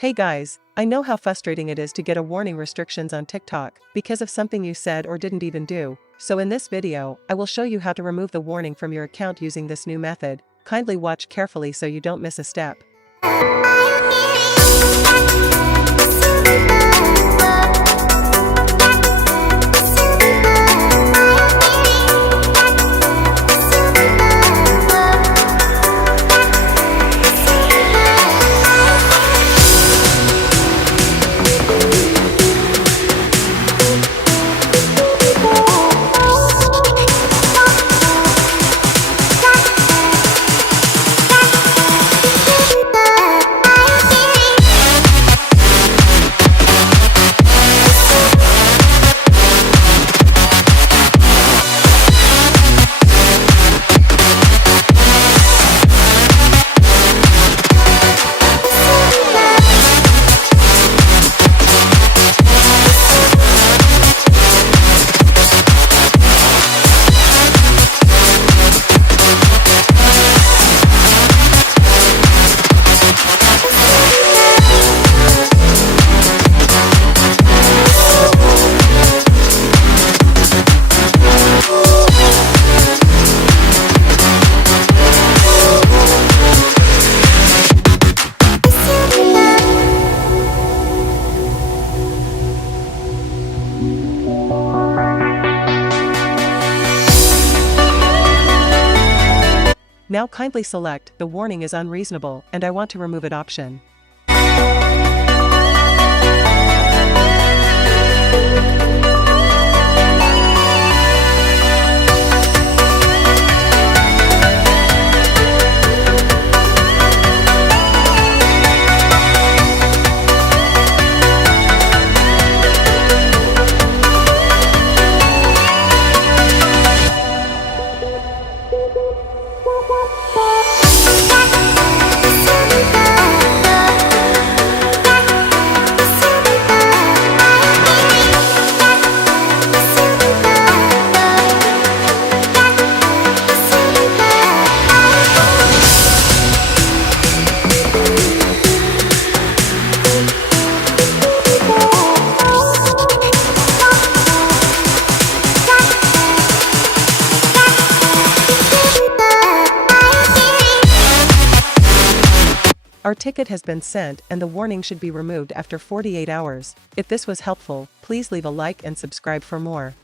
Hey guys, I know how frustrating it is to get a warning restrictions on TikTok because of something you said or didn't even do. So in this video, I will show you how to remove the warning from your account using this new method. Kindly watch carefully so you don't miss a step. Now kindly select the warning is unreasonable and I want to remove it option. Our ticket has been sent and the warning should be removed after 48 hours. If this was helpful, please leave a like and subscribe for more.